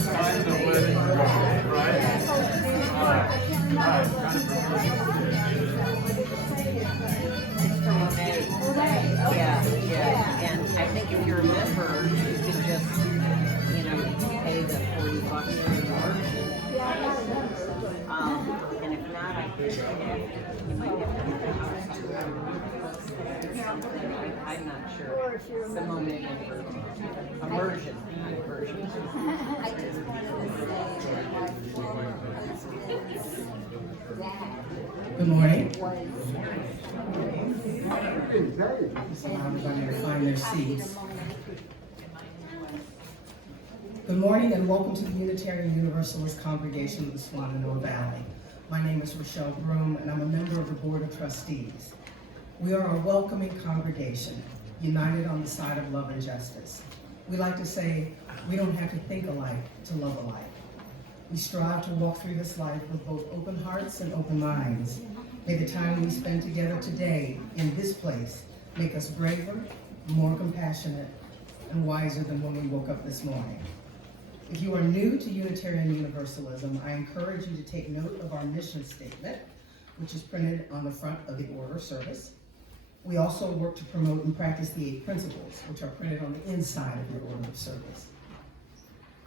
Yeah. And I think if you're a member, you can just, pay the $40 for immersion. And if not, I think you might have to get the house something. I'm not sure. The moment immersion, not immersion. I just wanted to say that my former husband's dad. Good morning. So everybody to find their seats. Good morning and welcome to the Unitarian Universalist Congregation of the Swananoa Valley. My name is Rochelle Broom and I'm a member of the Board of Trustees. We are a welcoming congregation, united on the side of love and justice. We like to say, we don't have to think alike to love alike. We strive to walk through this life with both open hearts and open minds. May the time we spend together today in this place make us braver, more compassionate, and wiser than when we woke up this morning. If you are new to Unitarian Universalism, I encourage you to take note of our mission statement, which is printed on the front of the order of service. We also work to promote and practice the 8 principles, which are printed on the inside of your order of service.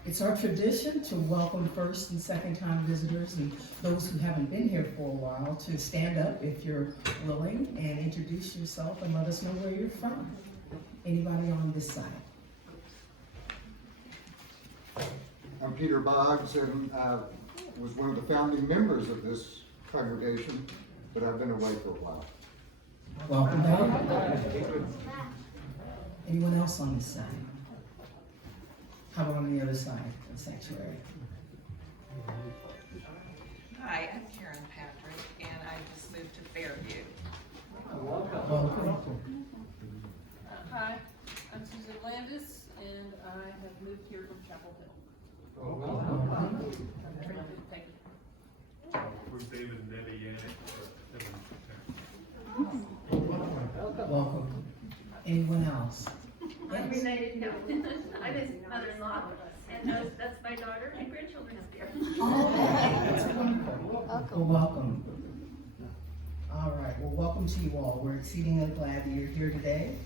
It's our tradition to welcome first and second time visitors and those who haven't been here for a while to stand up if you're willing and introduce yourself and let us know where you're from. Anybody on this side? I'm Peter Boggs, and I was one of the founding members of this congregation, but I've been away for a while. Welcome back. Anyone else on this side? How about on the other side of the sanctuary? Hi, I'm Karen Patrick, and I just moved to Fairview. Welcome. Hi, I'm Susan Landis, and I have moved here from Chapel Hill. Thank you. We're David and Debbie Yanik. Welcome. Anyone else? I'm Yes. related, no. I'm his mother-in-law, and that's my daughter and grandchildren up there. That's wonderful. Well, welcome. All right, well, welcome to you all. We're exceedingly glad that you're here today.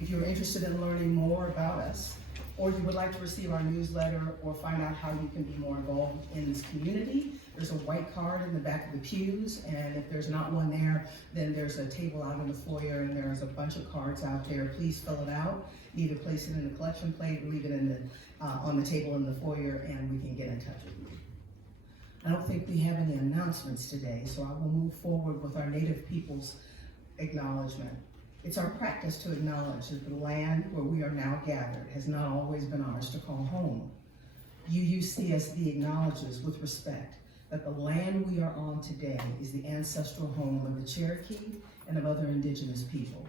If you're interested in learning more about us, or you would like to receive our newsletter or find out how you can be more involved in this community, there's a white card in the back of the pews, and if there's not one there, then there's a table out in the foyer, and there's a bunch of cards out there. Please fill it out. Either place it in the collection plate or leave it in the on the table in the foyer, and we can get in touch with you. I don't think we have any announcements today, so I will move forward with our Native peoples acknowledgement. It's our practice to acknowledge that the land where we are now gathered has not always been ours to call home. UUCSD acknowledges with respect that the land we are on today is the ancestral home of the Cherokee and of other indigenous people.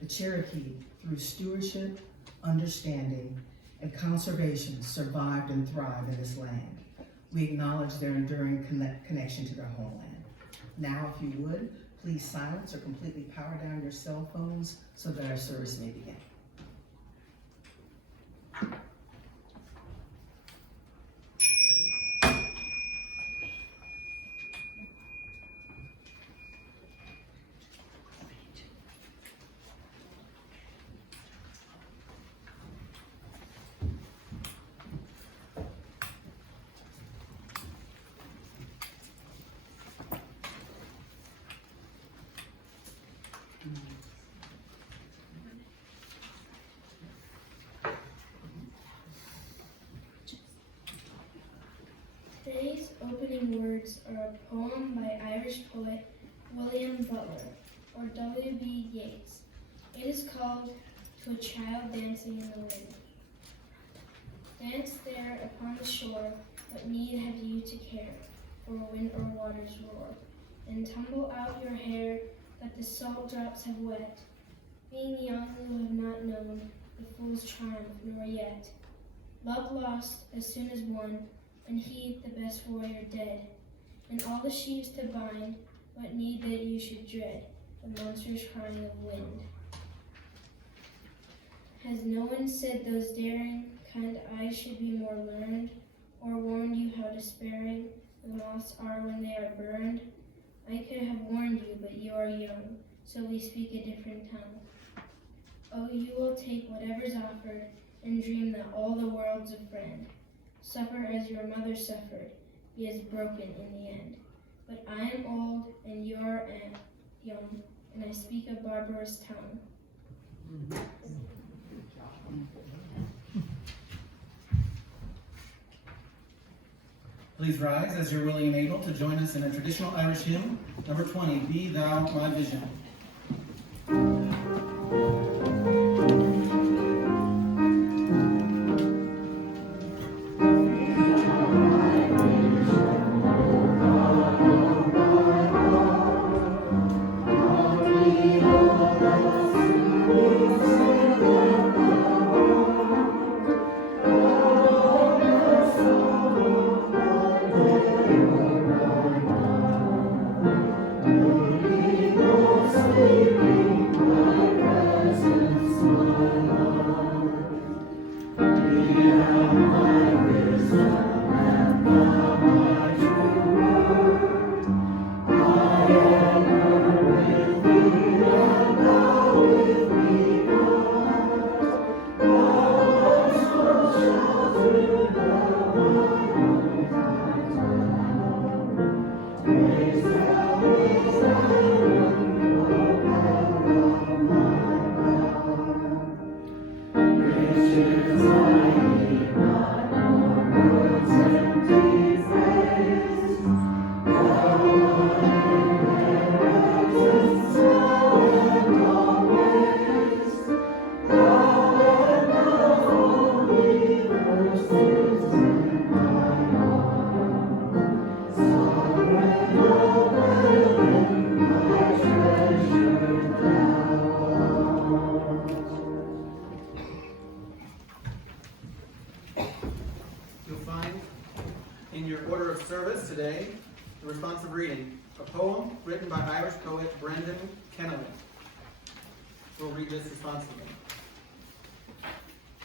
The Cherokee, through stewardship, understanding, and conservation, survived and thrived in this land. We acknowledge their enduring connection to their homeland. Now, if you would, please silence or completely power down your cell phones so that our service may begin. Today's opening words are a poem by Irish poet William Butler, or W.B. Yeats. It is called To a Child Dancing in the Wind. Dance there upon the shore, what need have you to care for wind or water's roar? And tumble out your hair that the salt drops have wet, being young who have not known the fool's triumph nor yet. Love lost as soon as won, and he, the best warrior, dead. And all the sheaves to bind, what need that you should dread the monstrous crying of wind? Has no one said those daring, kind eyes should be more learned, despairing the moths are when they are burned. I could have warned you, but you are young, so we speak a different tongue. Oh, you will take whatever's offered, and dream that all the world's a friend. Suffer as your mother suffered, be as broken in the end. But I am old, and you are young, and I speak a barbarous tongue. Please rise as you're willing and able to join us in a traditional Irish hymn, number 20, Be Thou My Vision.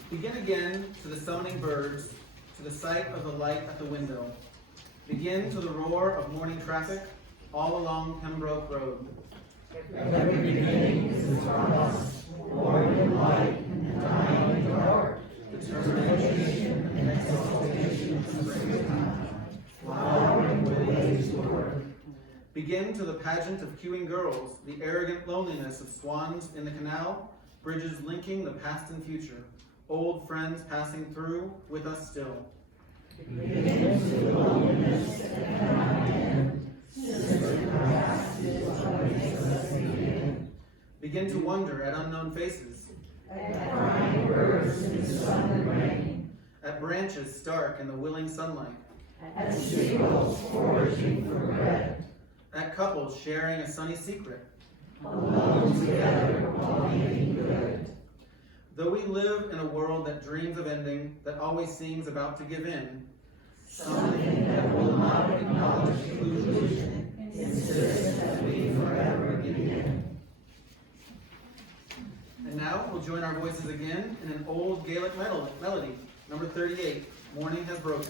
Begin again to the summoning birds, to the sight of the light at the window. Begin to the roar of morning traffic all along Pembroke Road. Every beginning is from us, born in light and dying in dark. Determination and exaltation of springtime, flowering with age Lord. Begin to the pageant of queuing girls, the arrogant loneliness of swans in the canal, bridges linking the past and future. Old friends passing through with us still. Begin to the loneliness that cannot end, since perhaps is what makes us begin. Begin to wonder at unknown faces. At crying birds in sun and rain. At branches stark in the willing sunlight. At seagulls foraging for bread. At couples sharing a sunny secret. Alone together while eating good. Though we live in a world that dreams of ending, that always seems about to give in, something that will not acknowledge conclusion insists that we forever begin. And now we'll join our voices again in an old Gaelic melody, number 38, Morning Has Broken.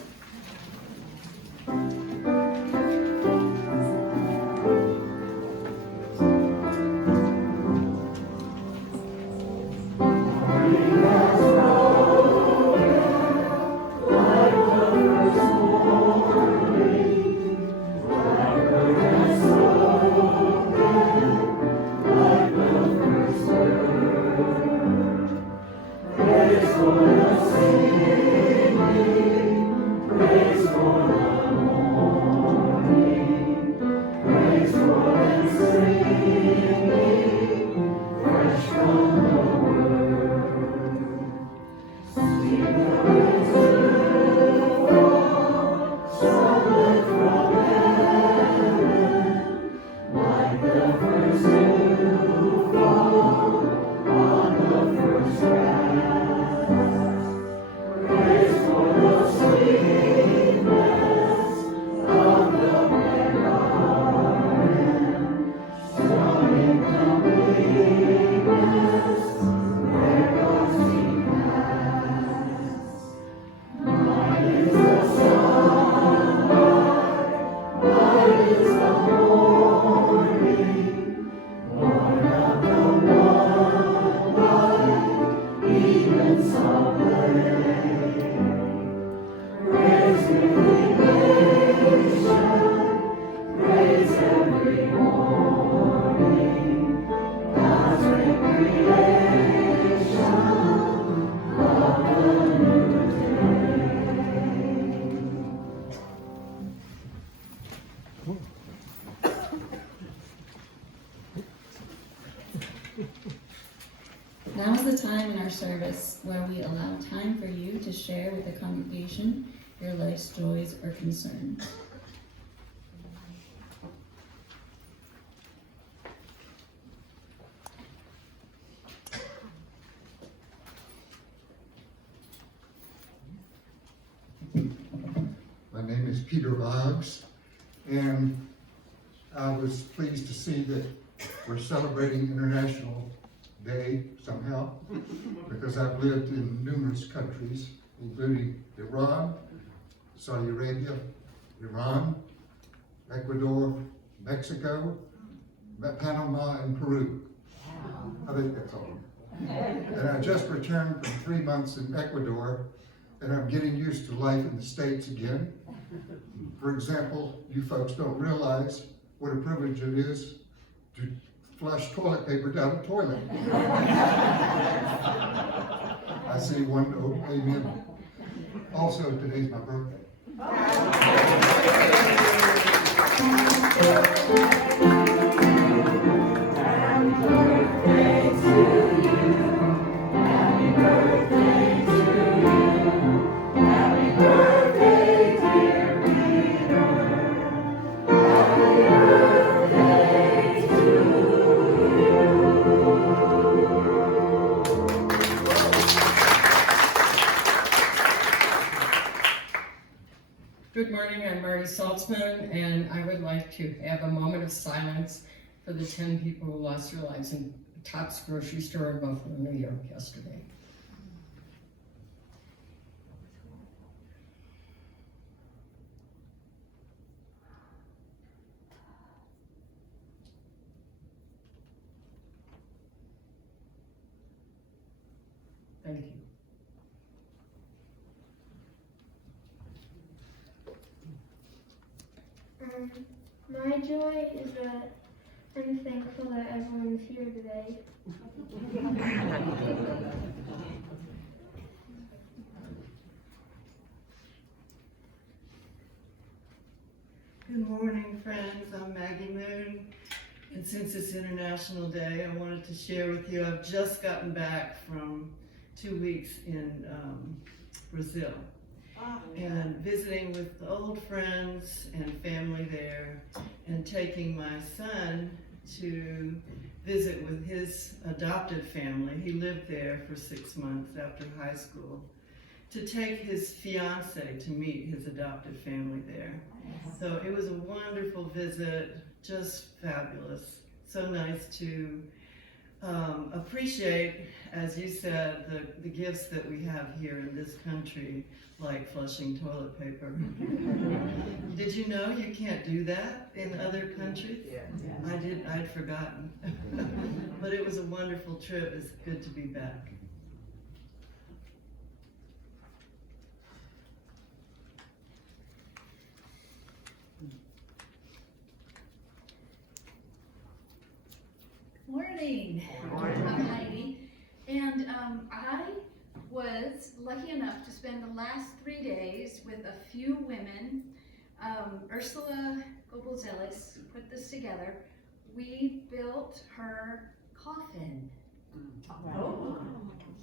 Praise Now is the time in our service where we allow time for you to share with the congregation your life's joys or concerns. My name is Peter Boggs, and I was pleased to see that we're celebrating International Day somehow, because I've lived in numerous countries, including Iran, Saudi Arabia, Iran, Ecuador, Mexico, Panama, and Peru. I think that's all. And I just returned from 3 months in Ecuador, and I'm getting used to life in the States again. For example, you folks don't realize what a privilege it is to flush toilet paper down the toilet. I see one, oh, amen. Also, today's my birthday. Good morning, I'm Marty Saltzman, and I would like to have a moment of silence for the 10 people who lost their lives in Tops grocery store in Buffalo, New York yesterday. Thank you. My joy is that I'm thankful that everyone's here today. Good morning, friends. I'm Maggie Moon, and since it's International Day, I wanted to share with you, I've just gotten back from 2 weeks in Brazil, and visiting with old friends and family there, and taking my son to visit with his adopted family. He lived there for 6 months after high school, to take his fiance to meet his adopted family there. So it was a wonderful visit, just fabulous. So nice to appreciate, as you said, the gifts that we have here in this country, like flushing toilet paper. Did you know you can't do that in other countries? Yeah. I'd forgotten. But it was a wonderful trip. It's good to be back. Morning. I'm Heidi, and I was lucky enough to spend the last 3 days with a few women. Ursula Goebel-Zelis put this together. We built her coffin. Oh.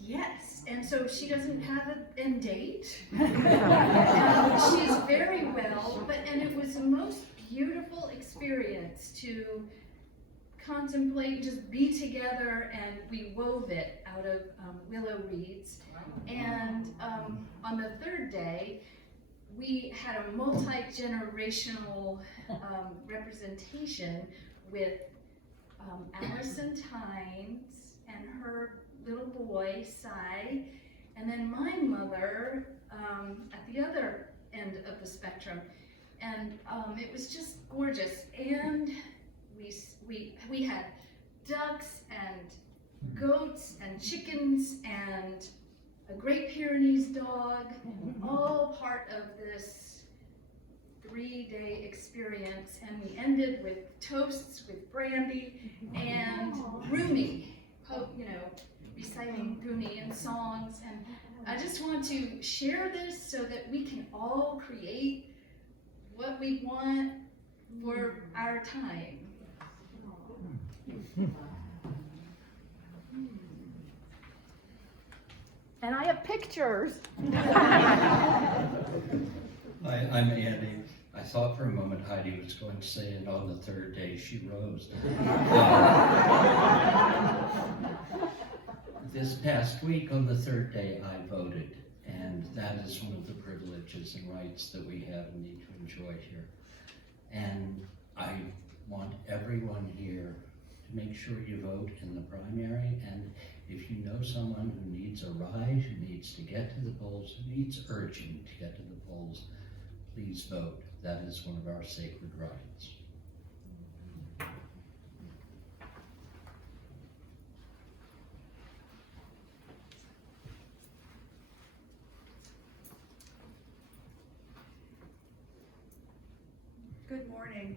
Yes, and so she doesn't have an end date. She's very well, and it was the most beautiful experience to contemplate, just be together, and we wove it out of willow reeds. And on the third day, we had a multi-generational representation with Allison Tynes and her little boy, Cy, and then my mother at the other end of the spectrum. And it was just gorgeous. And we had ducks and goats and chickens and a Great Pyrenees dog, all part of this 3-day experience. And we ended with toasts with brandy and Rumi, reciting Rumi and songs. And I just want to share this so that we can all create what we want for our time. And I have pictures. Hi, I'm Andy. I thought for a moment Heidi was going to say, and on the third day she rose. This past week, on the third day, I voted, and that is one of the privileges and rights that we have and need to enjoy here. And I want everyone here to make sure you vote in the primary, and if you know someone who needs a ride, who needs to get to the polls, who needs urging to get to the polls, please vote. That is one of our sacred rights. Good morning.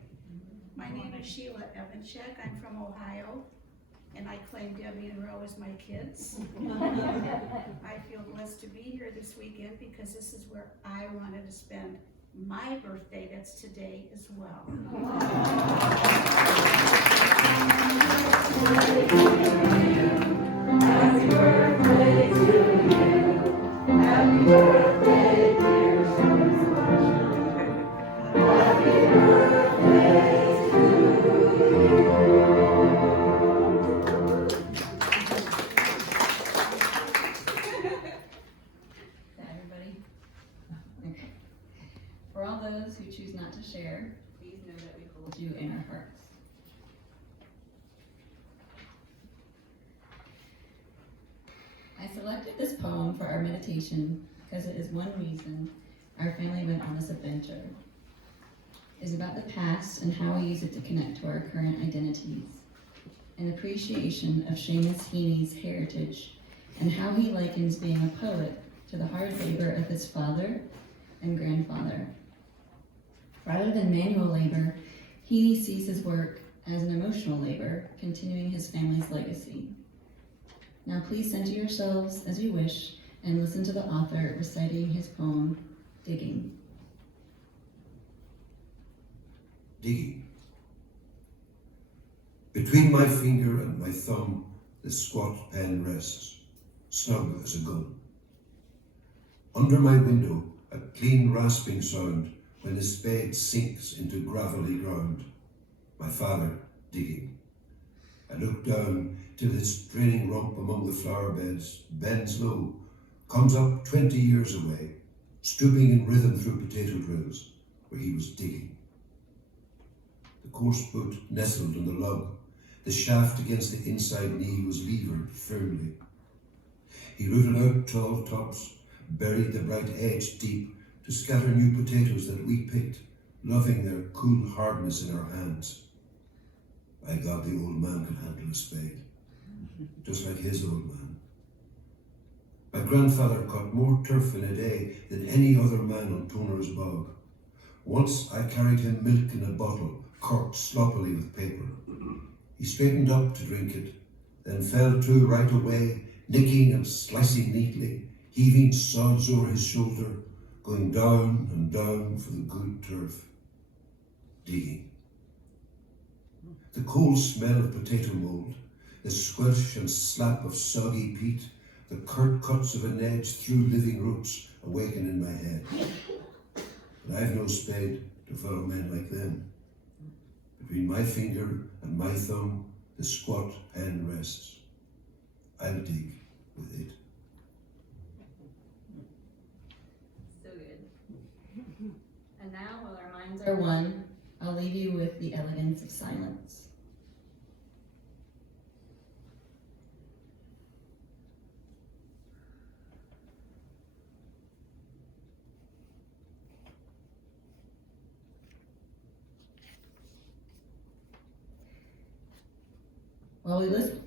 My name is Sheila Evanchek. I'm from Ohio, and I claim Debbie and Roe as my kids. I feel blessed to be here this weekend because this is where I wanted to spend my birthday, that's today, as well. Happy birthday to you. Happy birthday, dear Susan. Happy birthday to you. Everybody? Okay. For all those who choose not to share, please know that we hold you in our hearts. I selected this poem for our meditation because it is one reason our family went on this adventure. It is about the past and how we use it to connect to our current identities, an appreciation of Seamus Heaney's heritage and how he likens being a poet to the hard labor of his father and grandfather. Rather than manual labor, Heaney sees his work as an emotional labor, continuing his family's legacy. Now please center yourselves as you wish and listen to the author reciting his poem, Digging. Digging. Between my finger and my thumb, the squat pen rests, snug as a gun. Under my window, a clean rasping sound when the spade sinks into gravelly ground. My father digging. I look down till his straining rump among the flower beds bends low, comes up 20 years away, stooping in rhythm through potato drills where he was digging. The coarse boot nestled on the lug, the shaft against the inside knee was levered firmly. He rooted out tall tops, buried the bright edge deep to scatter new potatoes that we picked, loving their cool hardness in our hands. By God, the old man could handle a spade, just like his old man. My grandfather cut more turf in a day than any other man on Toner's bog. Once I carried him milk in a bottle, corked sloppily with paper. He straightened up to drink it, then fell to right away, nicking and slicing neatly, heaving sods over his shoulder, going down and down for the good turf. Digging. The cold smell of potato mould, the squelch and slap of soggy peat, the curt cuts of an edge through living roots awaken in my head. But I've no spade to follow men like them. Between my finger and my thumb, the squat pen rests. I'll dig with it. So good. And now, while our minds are one, I'll leave you with the elegance of silence.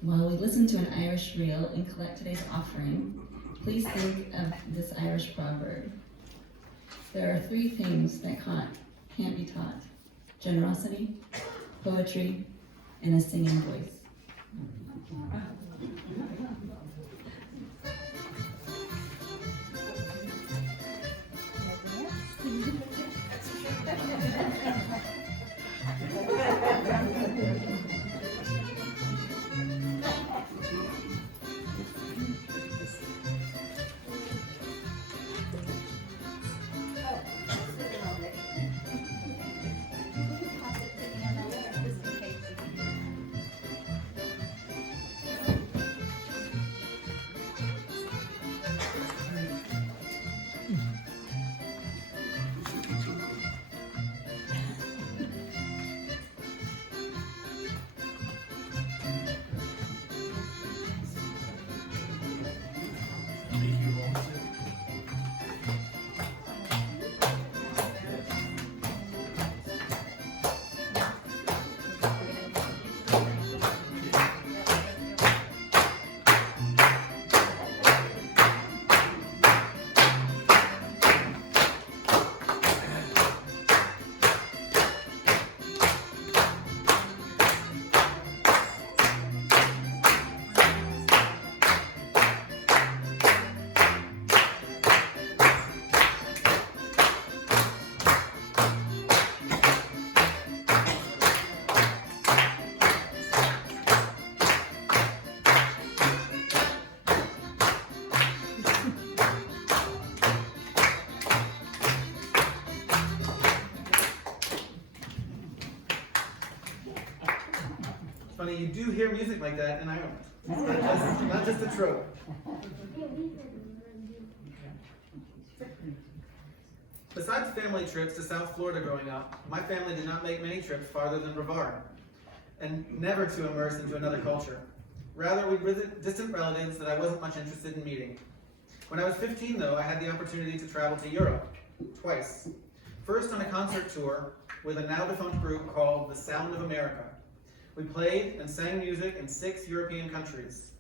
While we listen to an Irish reel and collect today's offering, please think of this Irish proverb. There are three things that can't be taught: generosity, poetry, and a singing voice. funny, you do hear music like that in Ireland. It's not just a trope. Besides family trips to South Florida growing up, my family did not make many trips farther than Brevard, and never to immerse into another culture. Rather, we'd visit distant relatives that I wasn't much interested in meeting. When I was 15, though, I had the opportunity to travel to Europe, twice. First on a concert tour with a now-defunct group called The Sound of America. We played and sang music in 6 European countries.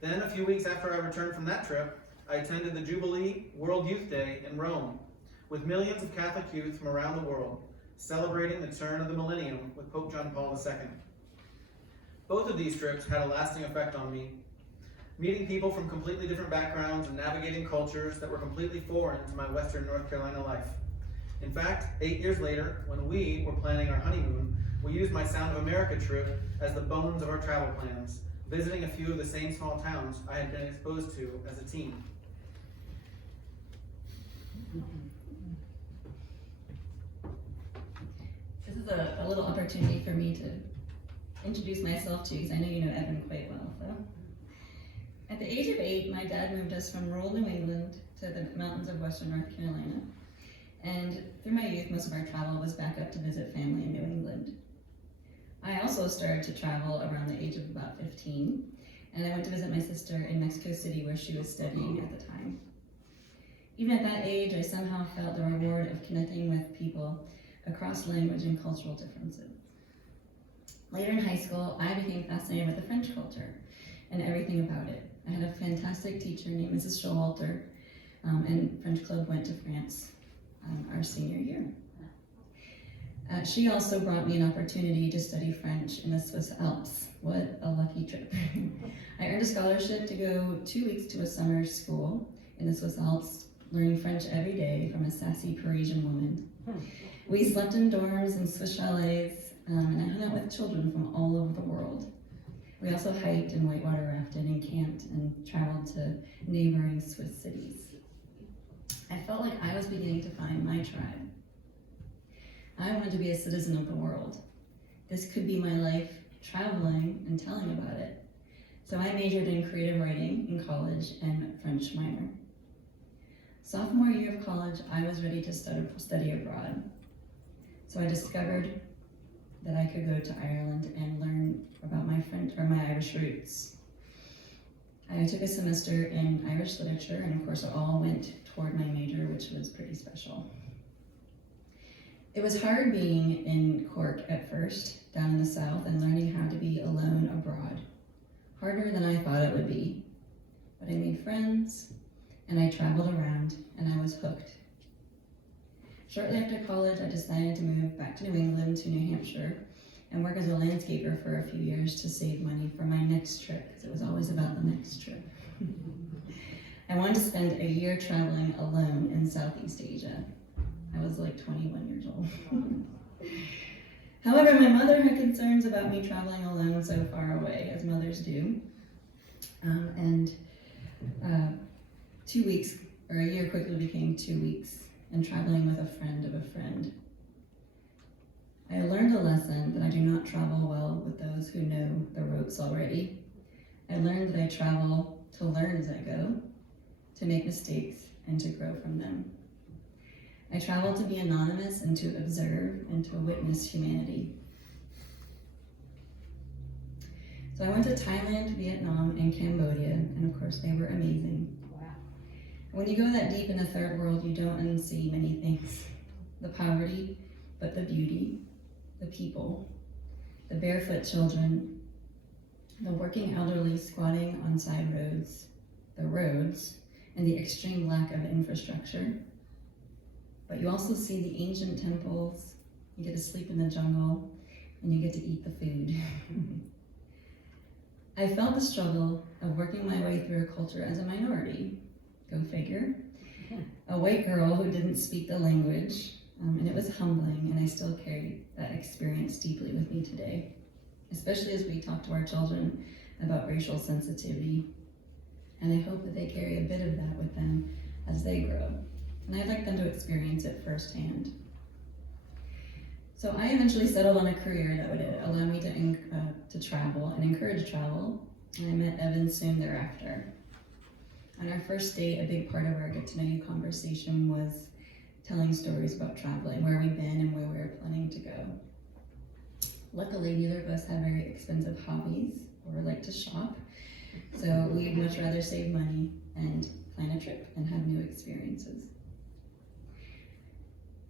Then, a few weeks after I returned from that trip, I attended the Jubilee World Youth Day in Rome, with millions of Catholic youth from around the world, celebrating the turn of the millennium with Pope John Paul II. Both of these trips had a lasting effect on me, meeting people from completely different backgrounds and navigating cultures that were completely foreign to my Western North Carolina life. In fact, 8 years later, when we were planning our honeymoon, we used my Sound of America trip as the bones of our travel plans, visiting a few of the same small towns I had been exposed to as a teen. This is a little opportunity for me to introduce myself to you, because I know you know Evan quite well. So, at the age of 8, my dad moved us from rural New England to the mountains of Western North Carolina. And through my youth, most of our travel was back up to visit family in New England. I also started to travel around the age of about 15, and I went to visit my sister in Mexico City, where she was studying at the time. Even at that age, I somehow felt the reward of connecting with people across language and cultural differences. Later in high school, I became fascinated with the French culture and everything about it. I had a fantastic teacher named Mrs. Showalter, and French Club went to France our senior year. She also brought me an opportunity to study French in the Swiss Alps. What a lucky trip. I earned a scholarship to go 2 weeks to a summer school in the Swiss Alps, learning French every day from a sassy Parisian woman. We slept in dorms in Swiss chalets, and I hung out with children from all over the world. We also hiked and whitewater rafted and camped and traveled to neighboring Swiss cities. I felt like I was beginning to find my tribe. I wanted to be a citizen of the world. This could be my life, traveling and telling about it. So I majored in creative writing in college and French minor. Sophomore year of college, I was ready to study abroad. So I discovered that I could go to Ireland and learn about my Irish roots. I took a semester in Irish literature, and of course it all went toward my major, which was pretty special. It was hard being in Cork at first, down in the south, and learning how to be alone abroad. Harder than I thought it would be. But I made friends, and I traveled around, and I was hooked. Shortly after college, I decided to move back to New England, to New Hampshire, and work as a landscaper for a few years to save money for my next trip, because it was always about the next trip. I wanted to spend a year traveling alone in Southeast Asia. I was like 21 years old. However, my mother had concerns about me traveling alone so far away, as mothers do. 2 weeks, or a year quickly became 2 weeks, and traveling with a friend of a friend. I learned a lesson that I do not travel well with those who know the ropes already. I learned that I travel to learn as I go, to make mistakes, and to grow from them. I travel to be anonymous and to observe and to witness humanity. So I went to Thailand, Vietnam, and Cambodia, and of course they were amazing. When you go that deep in the third world, you don't unsee many things. The poverty, but the beauty, the people, the barefoot children, the working elderly squatting on side roads, the roads, and the extreme lack of infrastructure. But you also see the ancient temples, you get to sleep in the jungle, and you get to eat the food. I felt the struggle of working my way through a culture as a minority. Go figure. A white girl who didn't speak the language, and it was humbling, and I still carry that experience deeply with me today, especially as we talk to our children about racial sensitivity. And I hope that they carry a bit of that with them as they grow. And I'd like them to experience it firsthand. So I eventually settled on a career that would allow me to travel and encourage travel, and I met Evan soon thereafter. On our first date, a big part of our get to know you conversation was telling stories about traveling, where we've been and where we were planning to go. Luckily, neither of us had very expensive hobbies or like to shop, so we'd much rather save money and plan a trip and have new experiences.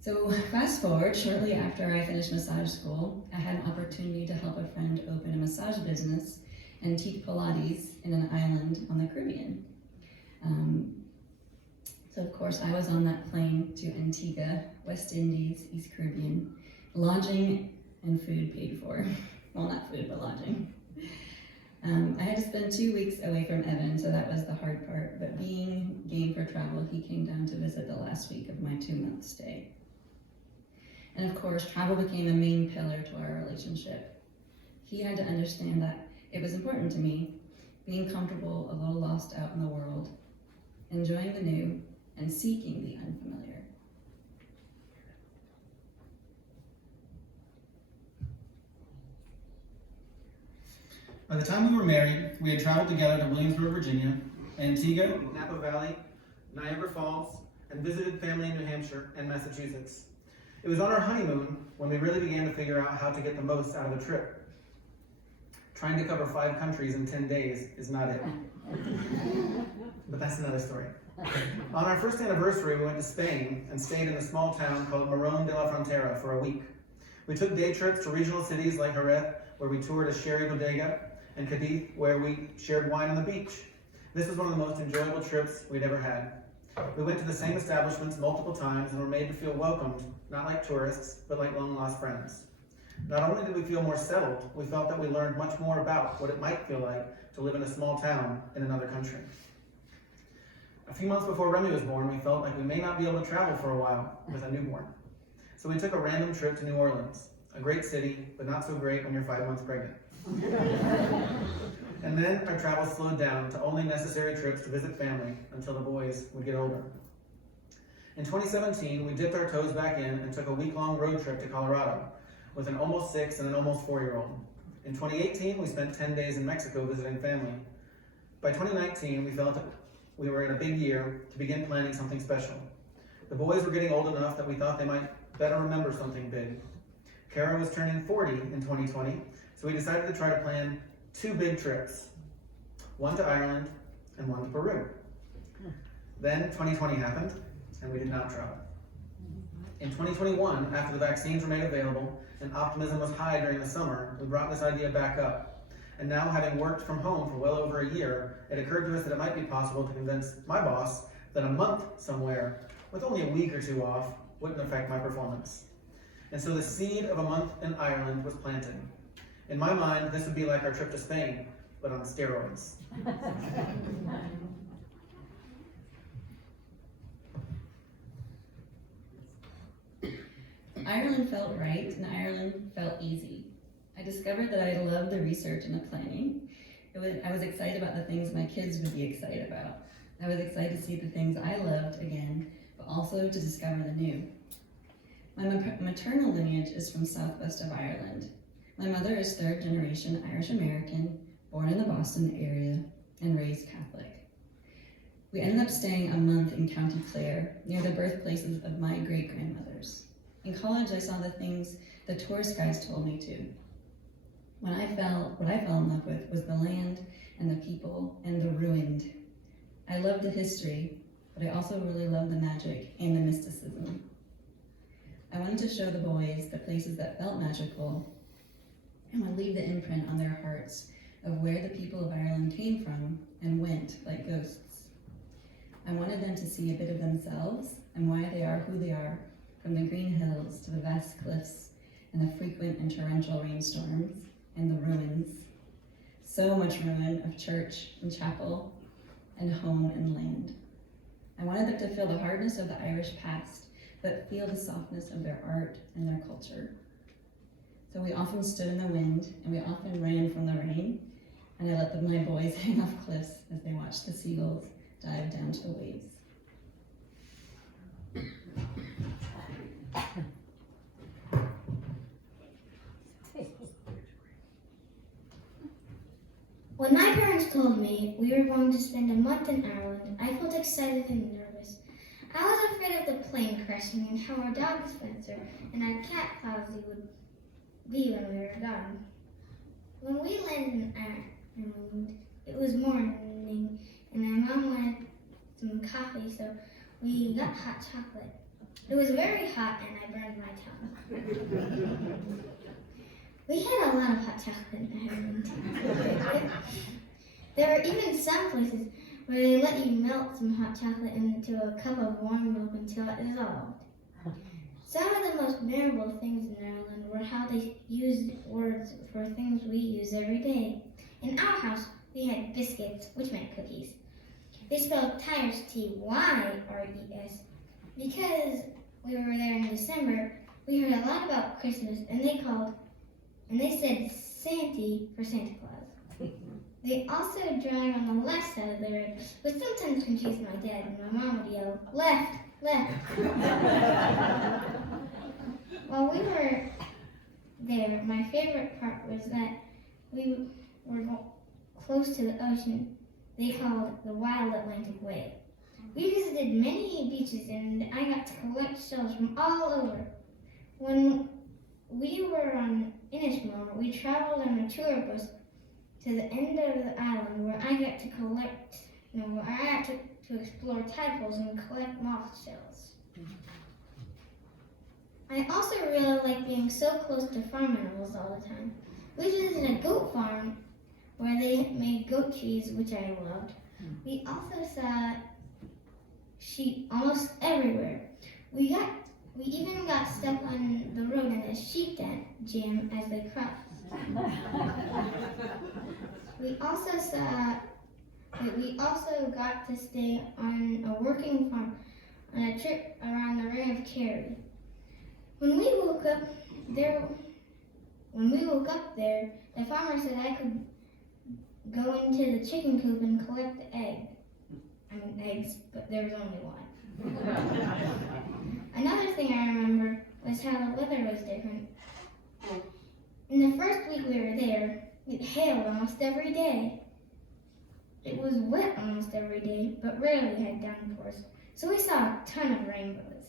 So fast forward, shortly after I finished massage school, I had an opportunity to help a friend open a massage business and teach Pilates in an island on the Caribbean. So of course I was on that plane to Antigua, West Indies, East Caribbean, lodging and food paid for. Well, not food, but lodging. I had to spend 2 weeks away from Evan, so that was the hard part, but being game for travel, he came down to visit the last week of my 2-month stay. And of course, travel became a main pillar to our relationship. He had to understand that it was important to me, being comfortable, a little lost out in the world, enjoying the new, and seeking the unfamiliar. By the time we were married, we had traveled together to Williamsburg, Virginia, Antigua, Napa Valley, Niagara Falls, and visited family in New Hampshire and Massachusetts. It was on our honeymoon when we really began to figure out how to get the most out of a trip. Trying to cover 5 countries in 10 days is not it. But that's another story. On our first anniversary, we went to Spain and stayed in a small town called Morón de la Frontera for a week. We took day trips to regional cities like Jerez, where we toured a sherry bodega, and Cadiz, where we shared wine on the beach. This was one of the most enjoyable trips we'd ever had. We went to the same establishments multiple times and were made to feel welcomed, not like tourists, but like long-lost friends. Not only did we feel more settled, we felt that we learned much more about what it might feel like to live in a small town in another country. A few months before Remy was born, we felt like we may not be able to travel for a while with a newborn. So we took a random trip to New Orleans, a great city, but not so great when you're 5 months pregnant. And then our travel slowed down to only necessary trips to visit family until the boys would get older. In 2017, we dipped our toes back in and took a week-long road trip to Colorado with an almost 6 and an almost 4-year-old. In 2018, we spent 10 days in Mexico visiting family. By 2019, we felt that we were in a big year to begin planning something special. The boys were getting old enough that we thought they might better remember something big. Kara was turning 40 in 2020, so we decided to try to plan 2 big trips, one to Ireland and one to Peru. Then 2020 happened, and we did not travel. In 2021, after the vaccines were made available and optimism was high during the summer, we brought this idea back up. And now, having worked from home for well over a year, it occurred to us that it might be possible to convince my boss that a month somewhere, with only a week or 2 off, wouldn't affect my performance. And so the seed of a month in Ireland was planted. In my mind, this would be like our trip to Spain, but on steroids. Ireland felt right, and Ireland felt easy. I discovered that I loved the research and the planning. I was excited about the things my kids would be excited about. I was excited to see the things I loved again, but also to discover the new. My maternal lineage is from southwest of Ireland. My mother is 3rd generation Irish American, born in the Boston area, and raised Catholic. We ended up staying a month in County Clare, near the birthplaces of my great-grandmothers. In college, I saw the things the tourist guides told me to. What I fell in love with was the land and the people and the ruined. I loved the history, but I also really loved the magic and the mysticism. I wanted to show the boys the places that felt magical and would leave the imprint on their hearts of where the people of Ireland came from and went like ghosts. I wanted them to see a bit of themselves and why they are who they are, from the green hills to the vast cliffs and the frequent and torrential rainstorms and the ruins. So much ruin of church and chapel and home and land. I wanted them to feel the hardness of the Irish past, but feel the softness of their art and their culture. So we often stood in the wind, and we often ran from the rain, and I let my boys hang off cliffs as they watched the seagulls dive down to the waves. parents told me we were going to spend a month in Ireland, I felt excited and nervous. I was afraid of the plane crashing and how our dog Spencer and our cat Cloudsy would be when we were gone. When we landed in Ireland, it was morning and my mom wanted some coffee, so we got hot chocolate. It was very hot and I burned my tongue. We had a lot of hot chocolate in Ireland. There were even some places where they let you melt some hot chocolate into a cup of warm milk until it dissolved. Some of the most memorable things in Ireland were how they used words for things we use every day. In our house, we had biscuits, which meant cookies. They spelled tires T-Y-R-E-S. Because we were there in December, we heard a lot about Christmas, and they said Santy for Santa Claus. They also drive on the left side of the road, but sometimes confused my dad, and my mom would yell, left, left. While we were there, my favorite part was that we were close to the ocean they called the Wild Atlantic Way. We visited many beaches and I got to collect shells from all over. When we were on Inishmore, we traveled on a tour bus to the end of the island where I got to explore tadpoles and collect moth shells. I also really like being so close to farm animals all the time. We visited a goat farm where they made goat cheese, which I loved. We also saw sheep almost everywhere. We even got stuck on the road in a sheep jam as they crossed. We also got to stay on a working farm on a trip around the Ring of Kerry. When we woke up there, the farmer said I could go into the chicken coop and collect the eggs, but there was only one. Another thing I remember was how the weather was different. In the first week we were there, it hailed almost every day. It was wet almost every day, but rarely had downpours, so we saw a ton of rainbows.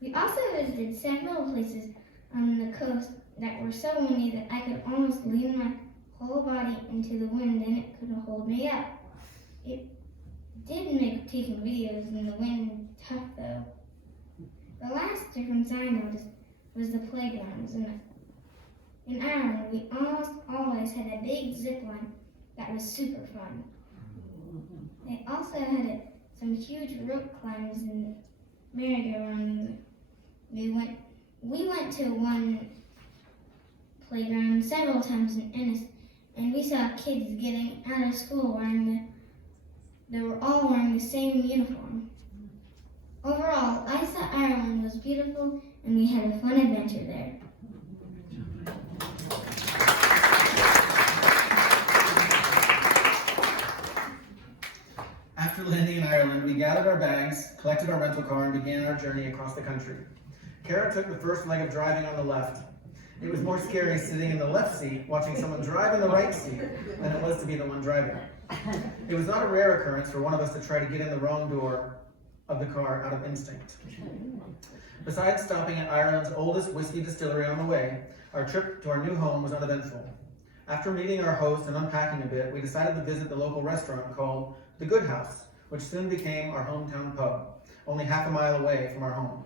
We also visited several places on the coast that were so windy that I could almost lean my whole body into the wind and it could hold me up. It did make taking videos in the wind tough though. The last difference I noticed was the playgrounds. In Ireland, we almost always had a big zip line that was super fun. They also had some huge rope climbs and merry-go-rounds. We went to one playground several times in Ennis, and we saw kids getting out of school they were all wearing the same uniform. Overall, I thought Ireland was beautiful, and we had a fun adventure there. After landing in Ireland, we gathered our bags, collected our rental car, and began our journey across the country. Kara took the first leg of driving on the left. It was more scary sitting in the left seat, watching someone drive in the right seat, than it was to be the one driving. It was not a rare occurrence for one of us to try to get in the wrong door of the car out of instinct. Besides stopping at Ireland's oldest whiskey distillery on the way, our trip to our new home was uneventful. After meeting our host and unpacking a bit, we decided to visit the local restaurant called The Good House, which soon became our hometown pub, only half a mile away from our home.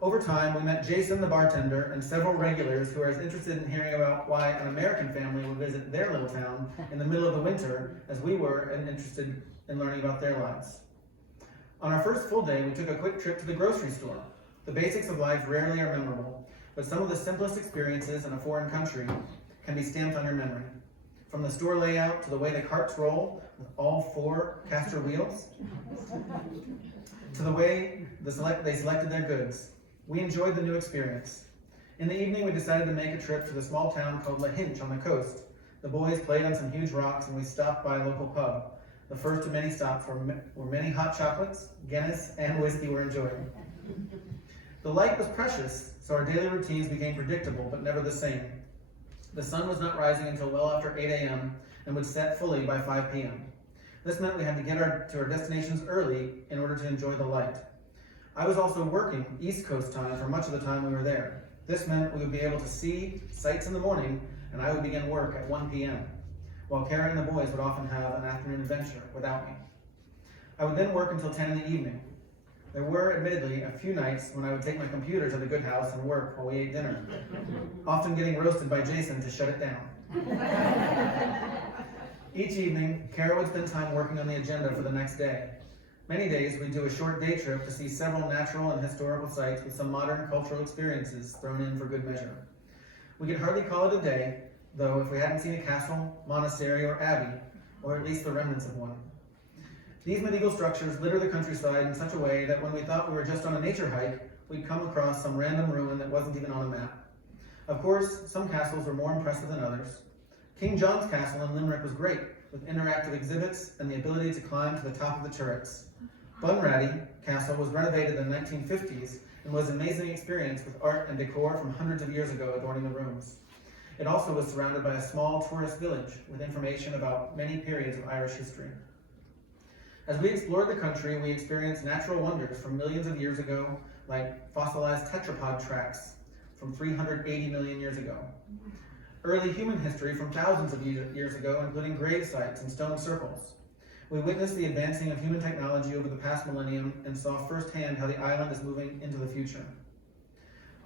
Over time, we met Jason, the bartender, and several regulars who are as interested in hearing about why an American family would visit their little town in the middle of the winter as we were and interested in learning about their lives. On our first full day, we took a quick trip to the grocery store. The basics of life rarely are memorable, but some of the simplest experiences in a foreign country can be stamped on your memory. From the store layout to the way the carts roll with all 4 caster wheels, to the way they selected their goods. We enjoyed the new experience. In the evening, we decided to make a trip to the small town called La Hinch on the coast. The boys played on some huge rocks and we stopped by a local pub. The first of many stops where many hot chocolates, Guinness, and whiskey were enjoyed. The light was precious, so our daily routines became predictable but never the same. The sun was not rising until well after 8 a.m. and would set fully by 5 p.m. This meant we had to get to our destinations early in order to enjoy the light. I was also working East Coast time for much of the time we were there. This meant we would be able to see sights in the morning, and I would begin work at 1 p.m., while Kara and the boys would often have an afternoon adventure without me. I would then work until 10 in the evening. There were, admittedly, a few nights when I would take my computer to the good house and work while we ate dinner, often getting roasted by Jason to shut it down. Each evening, Kara would spend time working on the agenda for the next day. Many days, we'd do a short day trip to see several natural and historical sites with some modern cultural experiences thrown in for good measure. We could hardly call it a day, though, if we hadn't seen a castle, monastery, or abbey, or at least the remnants of one. These medieval structures litter the countryside in such a way that when we thought we were just on a nature hike, we'd come across some random ruin that wasn't even on a map. Of course, some castles were more impressive than others. King John's Castle in Limerick was great, with interactive exhibits and the ability to climb to the top of the turrets. Bunratty Castle was renovated in the 1950s and was an amazing experience with art and decor from hundreds of years ago adorning the rooms. It also was surrounded by a small tourist village with information about many periods of Irish history. As we explored the country, we experienced natural wonders from millions of years ago, like fossilized tetrapod tracks from 380 million years ago. Early human history from thousands of years ago, including grave sites and stone circles. We witnessed the advancing of human technology over the past millennium and saw firsthand how the island is moving into the future.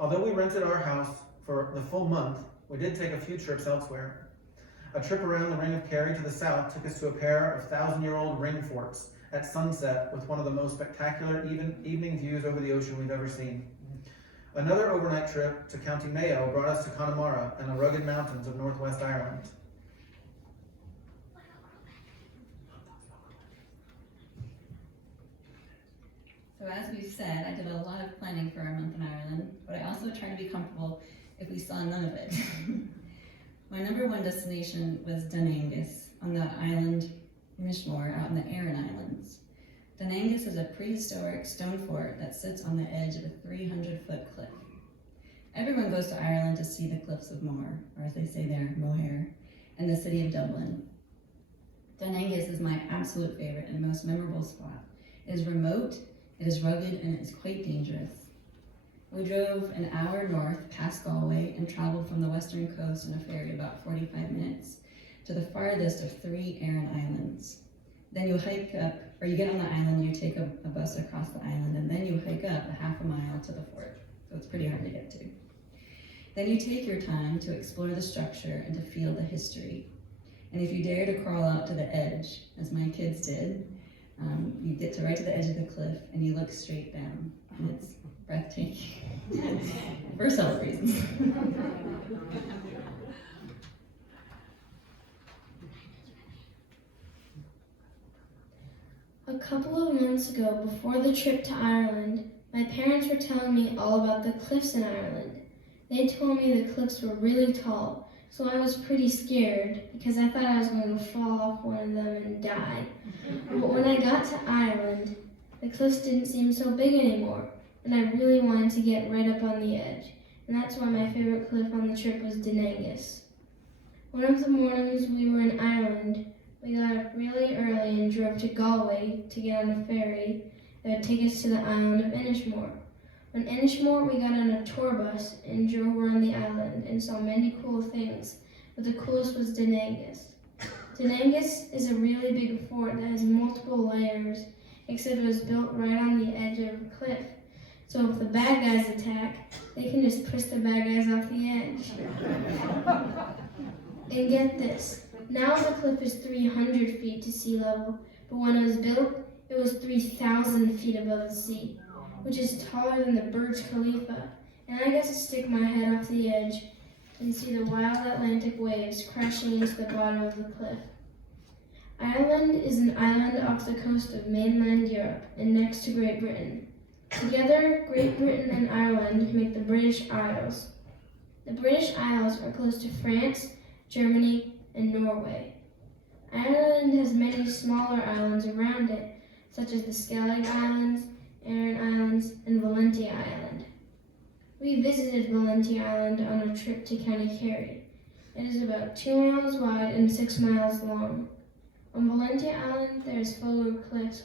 Although we rented our house for the full month, we did take a few trips elsewhere. A trip around the Ring of Kerry to the south took us to a pair of 1,000-year-old ring forts at sunset with one of the most spectacular evening views over the ocean we've ever seen. Another overnight trip to County Mayo brought us to Connemara and the rugged mountains of northwest Ireland. So as we've said, I did a lot of planning for our month in Ireland, but I also tried to be comfortable if we saw none of it. My number one destination was Dunangus on the island Mishmore out in the Aran Islands. Dunangus is a prehistoric stone fort that sits on the edge of a 300-foot cliff. Everyone goes to Ireland to see the cliffs of Moher, or as they say there, Moher, and the city of Dublin. Dunangus is my absolute favorite and most memorable spot. It is remote, it is rugged, and it is quite dangerous. We drove an hour north past Galway and traveled from the western coast on a ferry about 45 minutes to the farthest of 3 Aran Islands. Then you hike up, or you get on the island, you take a bus across the island, and then you hike up a half a mile to the fort. So it's pretty hard to get to. Then you take your time to explore the structure and to feel the history. And if you dare to crawl out to the edge, as my kids did, you get to right to the edge of the cliff and you look straight down. And it's breathtaking for several reasons. A couple of months ago, before the trip to Ireland, my parents were telling me all about the cliffs in Ireland. They told me the cliffs were really tall, so I was pretty scared because I thought I was going to fall off one of them and die. But when I got to Ireland, the cliffs didn't seem so big anymore, and I really wanted to get right up on the edge, and that's why my favorite cliff on the trip was Dunangus. One of the mornings we were in Ireland, we got up really early and drove to Galway to get on a ferry that would take us to the island of Inishmore. On Inishmore, we got on a tour bus and drove around the island and saw many cool things, but the coolest was Dunangus. Dunangus is a really big fort that has multiple layers, except it was built right on the edge of a cliff. So if the bad guys attack, they can just push the bad guys off the edge. And get this, now the cliff is 300 feet to sea level, but when it was built, it was 3,000 feet above the sea, which is taller than the Burj Khalifa, and I got to stick my head off the edge and see the wild Atlantic waves crashing into the bottom of the cliff. Ireland is an island off the coast of mainland Europe and next to Great Britain. Together, Great Britain and Ireland make the British Isles. The British Isles are close to France, Germany, and Norway. Ireland has many smaller islands around it, such as the Skellig Islands, Aran Islands, and Valencia Island. We visited Valencia Island on a trip to County Kerry. It is about 2 miles wide and 6 miles long. On Valencia Island, there is photo cliffs,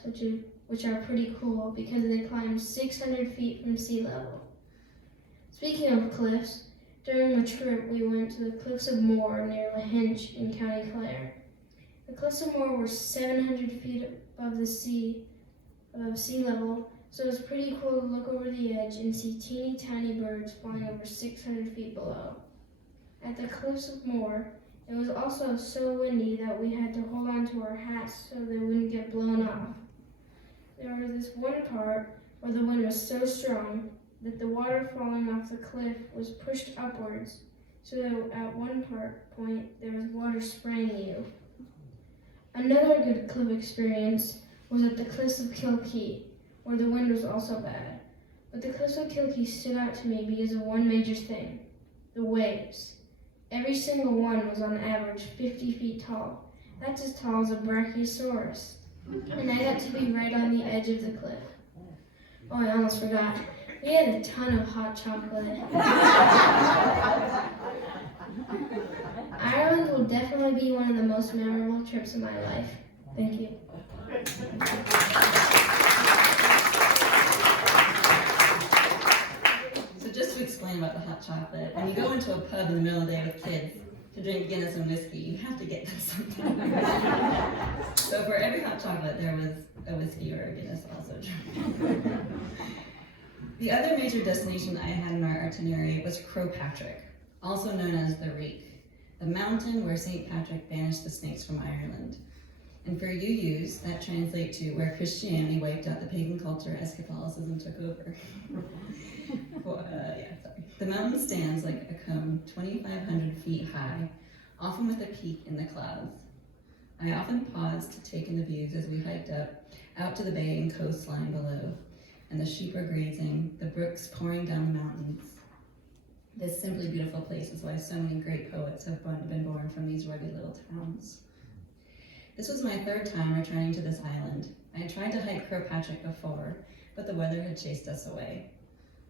which are pretty cool because they climb 600 feet from sea level. Speaking of cliffs, during the trip we went to the Cliffs of Moher near La Hinch in County Clare. The Cliffs of Moher were 700 feet above sea level, so it was pretty cool to look over the edge and see teeny tiny birds flying over 600 feet below. At the Cliffs of Moher, it was also so windy that we had to hold on to our hats so they wouldn't get blown off. There was this one part where the wind was so strong that the water falling off the cliff was pushed upwards, so that at one point there was water spraying you. Another good cliff experience was at the Cliffs of Kilkee, where the wind was also bad. But the Cliffs of Kilkee stood out to me because of one major thing: the waves. Every single one was on average 50 feet tall. That's as tall as a brachiosaurus. And I got to be right on the edge of the cliff. Oh, I almost forgot. We had a ton of hot chocolate. Ireland will definitely be one of the most memorable trips of my life. Thank you. So just to explain about the hot chocolate, when you go into a pub in the middle of the day with kids to drink Guinness and whiskey, you have to get them something. So for every hot chocolate, there was a whiskey or a Guinness also drunk. The other major destination I had in our itinerary was Crowpatrick, also known as the Reek, the mountain where St. Patrick banished the snakes from Ireland. And for UUs, that translates to where Christianity wiped out the pagan culture as Catholicism took over. The mountain stands like a cone 2,500 feet high, often with a peak in the clouds. I often paused to take in the views as we hiked out to the bay and coastline below, and the sheep were grazing, the brooks pouring down the mountains. This simply beautiful place is why so many great poets have been born from these rugged little towns. This was my third time returning to this island. I had tried to hike Crowpatrick before, but the weather had chased us away.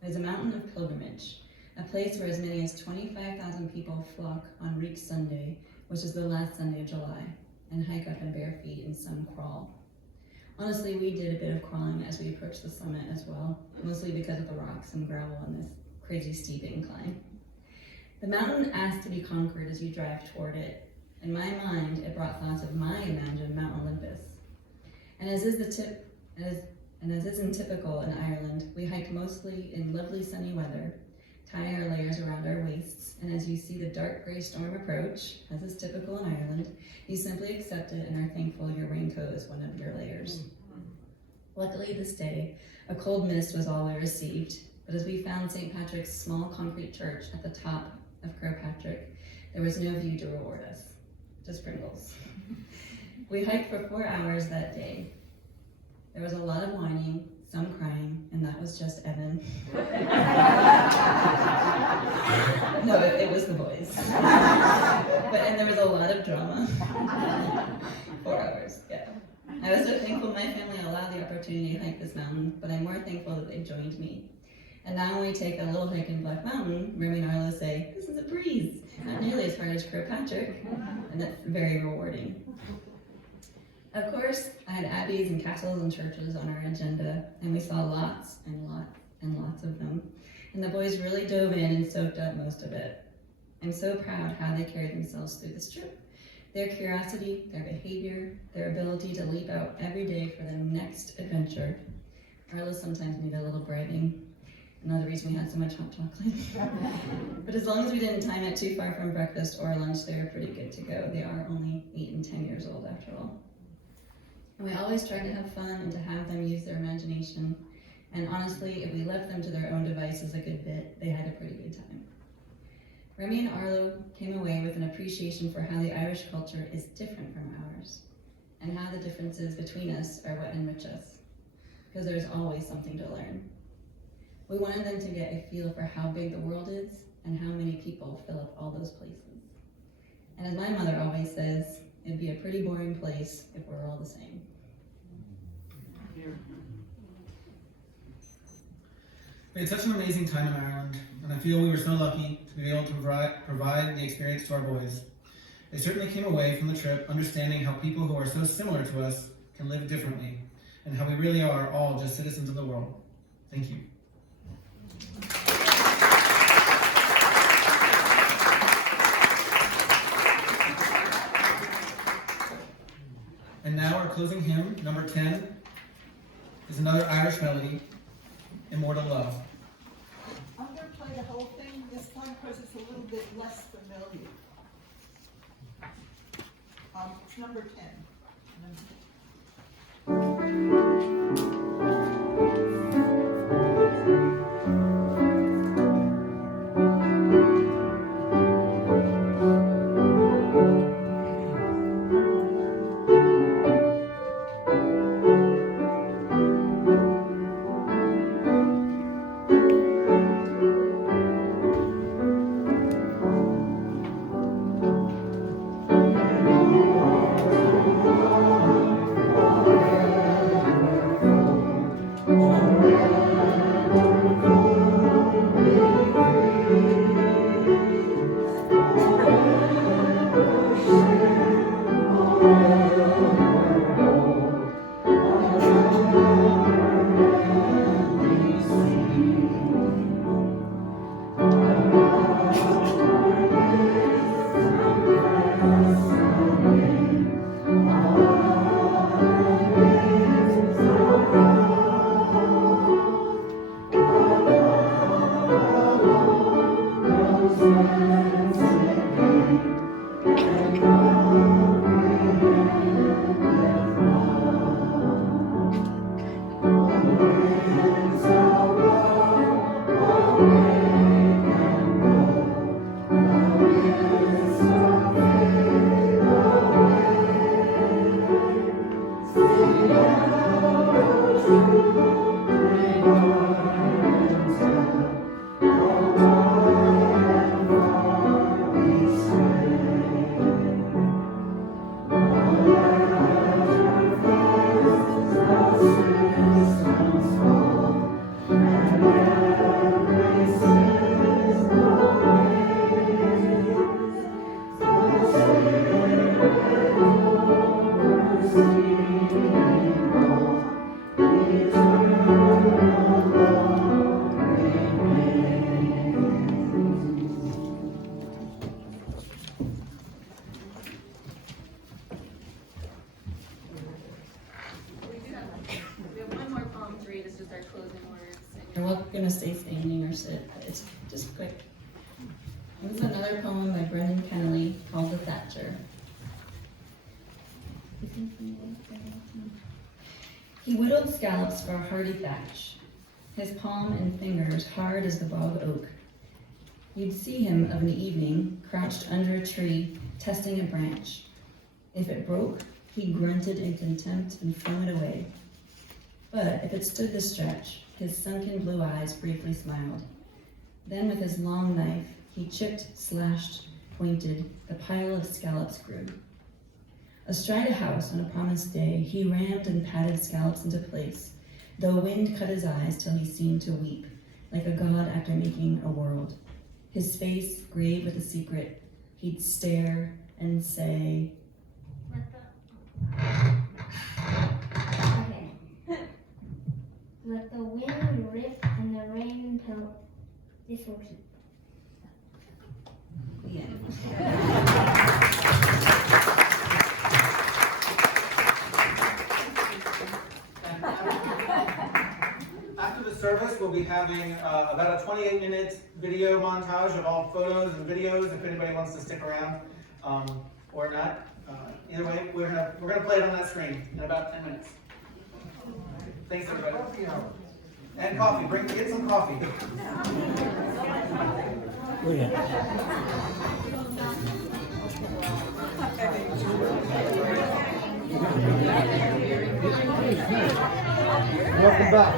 There's a mountain of pilgrimage, a place where as many as 25,000 people flock on Reek Sunday, which is the last Sunday of July, and hike up in bare feet and some crawl. Honestly, we did a bit of crawling as we approached the summit as well, mostly because of the rocks and gravel on this crazy steep incline. The mountain asks to be conquered as you drive toward it. In my mind, it brought thoughts of my imagined Mount Olympus. And as isn't typical in Ireland, we hiked mostly in lovely sunny weather, tying our layers around our waists, and as you see the dark gray storm approach, as is typical in Ireland, you simply accept it and are thankful your raincoat is one of your layers. Luckily this day, a cold mist was all we received, but as we found St. Patrick's small concrete church at the top of Crowpatrick, there was no view to reward us, just sprinkles. We hiked for 4 hours that day. There was a lot of whining, some crying, and that was just Evan. No, it was the boys. And there was a lot of drama. 4 hours, yeah. I was so thankful my family allowed the opportunity to hike this mountain, but I'm more thankful that they joined me. And now when we take a little hike in Black Mountain, Remy and Arlo say, "This is a breeze," not nearly as hard as Crowpatrick, and that's very rewarding. Of course, I had abbeys and castles and churches on our agenda, and we saw lots and lots and lots of them. And the boys really dove in and soaked up most of it. I'm so proud how they carried themselves through this trip. Their curiosity, their behavior, their ability to leap out every day for their next adventure. Arlo sometimes needed a little bribing. Another reason we had so much hot chocolate. But as long as we didn't time it too far from breakfast or lunch, they were pretty good to go. They are only 8 and 10 years old after all. And we always tried to have fun and to have them use their imagination. And honestly, if we left them to their own devices a good bit, they had a pretty good time. Remy and Arlo came away with an appreciation for how the Irish culture is different from ours, and how the differences between us are what enrich us, because there's always something to learn. We wanted them to get a feel for how big the world is and how many people fill up all those places. And as my mother always says, it'd be a pretty boring place if we're all the same. We had such an amazing time in Ireland, and I feel we were so lucky to be able to provide the experience to our boys. They certainly came away from the trip understanding how people who are so similar to us can live differently, and how we really are all just citizens of the world. Thank you. And now our closing hymn, number 10, is another Irish melody, Immortal Love. I'm going to play the whole thing this time because it's a little bit less familiar. It's number 10. We're not going to stay standing or sit, but it's just quick. This is another poem by Brendan Kennelly called The Thatcher. He whittled scallops for a hardy thatch, his palm and fingers hard as the bog oak. You'd see him of an evening, crouched under a tree, testing a branch. If it broke, he grunted in contempt and flung it away. But if it stood the stretch, his sunken blue eyes briefly smiled. Then with his long knife, he chipped, slashed, pointed, the pile of scallops grew. Astride a house on a promised day, he rammed and patted scallops into place, though wind cut his eyes till he seemed to weep, like a god after making a world. His face, grave with a secret, he'd stare and say, Okay. Let the wind rip and the rain pelt. This will keep. The end. After the service, we'll be having about a 28-minute video montage of all photos and videos if anybody wants to stick around or not. Either way, we're gonna play it on that screen in about 10 minutes. Thanks, everybody. And coffee. Get some coffee. Oh, yeah. Welcome back.